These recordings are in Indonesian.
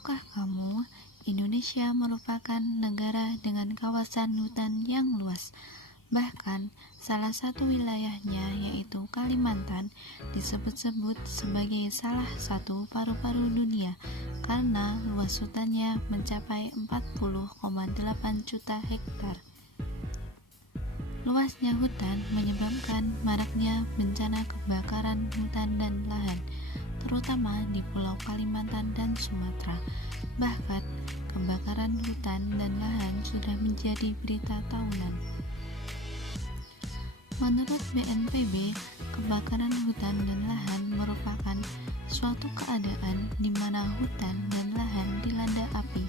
Tahukah kamu, Indonesia merupakan negara dengan kawasan hutan yang luas. Bahkan, salah satu wilayahnya, yaitu Kalimantan, disebut-sebut sebagai salah satu paru-paru dunia karena luas hutannya mencapai 40,8 juta hektar. Luasnya hutan menyebabkan maraknya bencana kebakaran hutan dan lahan, terutama di Pulau Kalimantan dan Sumatera. Bahkan, kebakaran hutan dan lahan sudah menjadi berita tahunan. Menurut BNPB, kebakaran hutan dan lahan merupakan suatu keadaan di mana hutan dan lahan dilanda api,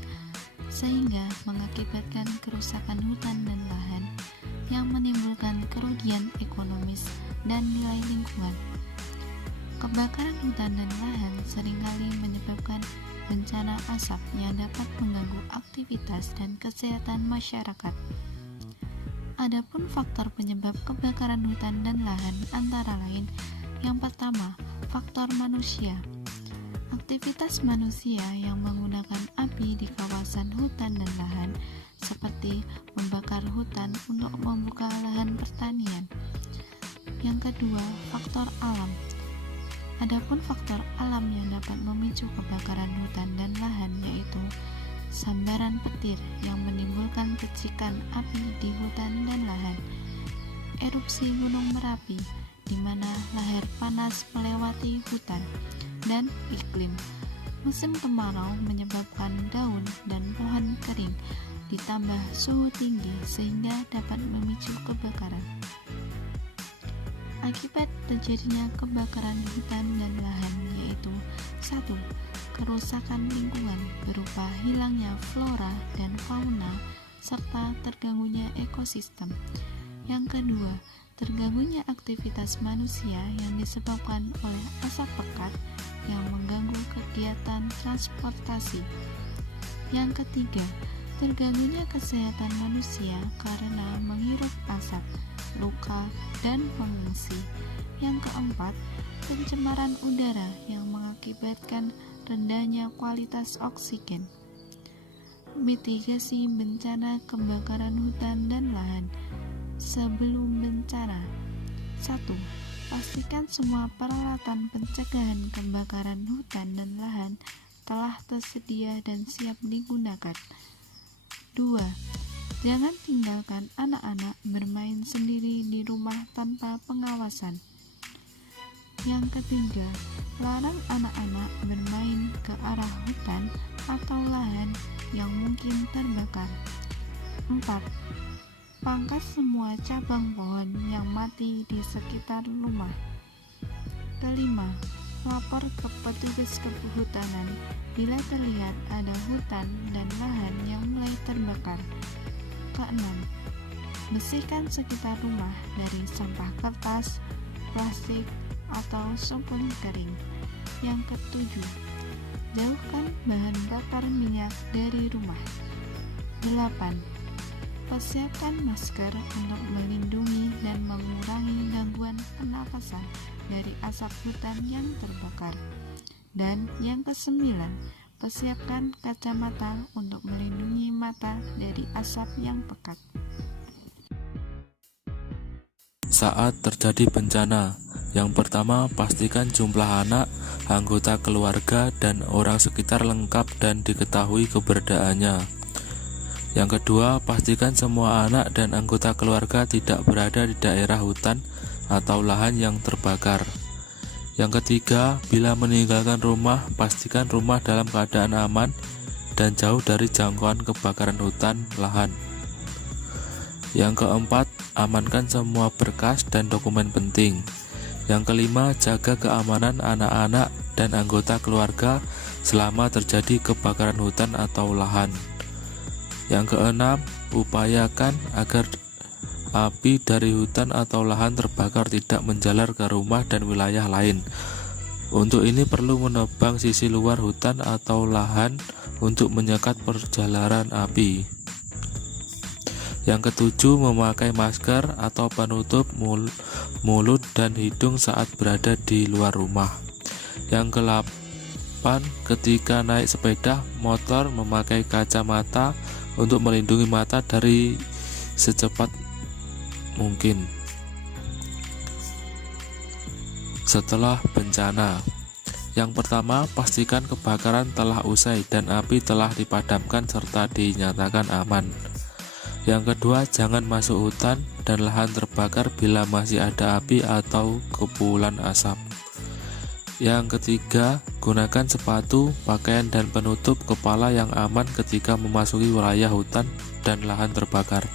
sehingga mengakibatkan kerusakan hutan dan lahan yang menimbulkan kerugian ekonomis dan nilai lingkungan. Kebakaran hutan dan lahan seringkali menyebabkan bencana asap yang dapat mengganggu aktivitas dan kesehatan masyarakat. Adapun faktor penyebab kebakaran hutan dan lahan antara lain, yang pertama, faktor manusia. Aktivitas manusia yang menggunakan api di kawasan hutan dan lahan, seperti membakar hutan untuk membuka lahan pertanian. Yang kedua, faktor alam. Adapun faktor alam yang dapat memicu kebakaran hutan dan lahan yaitu sambaran petir yang menimbulkan percikan api di hutan dan lahan, erupsi gunung Merapi di mana lahar panas melewati hutan, dan iklim. Musim kemarau menyebabkan daun dan pohon kering, ditambah suhu tinggi sehingga dapat memicu kebakaran. Akibat terjadinya kebakaran hutan dan lahan yaitu 1. Kerusakan lingkungan berupa hilangnya flora dan fauna serta terganggunya ekosistem. Yang kedua, terganggunya aktivitas manusia yang disebabkan oleh asap pekat yang mengganggu kegiatan transportasi. Yang ketiga, terganggunya kesehatan manusia karena menghirup asap, luka, dan pengungsi. Yang keempat, pencemaran udara yang mengakibatkan rendahnya kualitas oksigen. Mitigasi bencana kebakaran hutan dan lahan sebelum bencana. 1. Pastikan semua peralatan pencegahan kebakaran hutan dan lahan telah tersedia dan siap digunakan. 2. Jangan tinggalkan anak-anak bermain sendiri di rumah tanpa pengawasan. Yang ketiga, larang anak-anak bermain ke arah hutan atau lahan yang mungkin terbakar. 4. Pangkas semua cabang pohon yang mati di sekitar rumah. Kelima, lapor ke petugas kehutanan bila terlihat ada hutan dan lahan yang mulai terbakar. Keenam, bersihkan sekitar rumah dari sampah kertas, plastik, atau sumpen kering. Yang ketujuh, jauhkan bahan bakar minyak dari rumah. 8. Persiapkan masker untuk melindungi dan mengurangi gangguan pernapasan dari asap hutan yang terbakar. Dan yang kesembilan, persiapkan kacamata untuk melindungi mata dari asap yang pekat. Saat terjadi bencana, yang pertama pastikan jumlah anak, anggota keluarga, dan orang sekitar lengkap dan diketahui keberadaannya. Yang kedua, pastikan semua anak dan anggota keluarga tidak berada di daerah hutan atau lahan yang terbakar. Yang ketiga, bila meninggalkan rumah, pastikan rumah dalam keadaan aman dan jauh dari jangkauan kebakaran hutan lahan. Yang keempat, amankan semua berkas dan dokumen penting. Yang kelima, jaga keamanan anak-anak dan anggota keluarga selama terjadi kebakaran hutan atau lahan. Yang keenam, upayakan agar api dari hutan atau lahan terbakar tidak menjalar ke rumah dan wilayah lain. Untuk ini perlu menebang sisi luar hutan atau lahan untuk menyekat perjalanan api. Yang ketujuh, memakai masker atau penutup mulut dan hidung saat berada di luar rumah. Yang 8. Ketika naik sepeda motor, memakai kacamata untuk melindungi mata dari secepat mungkin. Setelah bencana, yang pertama, pastikan kebakaran telah usai dan api telah dipadamkan serta dinyatakan aman. Yang kedua, jangan masuk hutan dan lahan terbakar bila masih ada api atau kepulan asap. Yang ketiga, gunakan sepatu, pakaian dan penutup kepala yang aman ketika memasuki wilayah hutan dan lahan terbakar.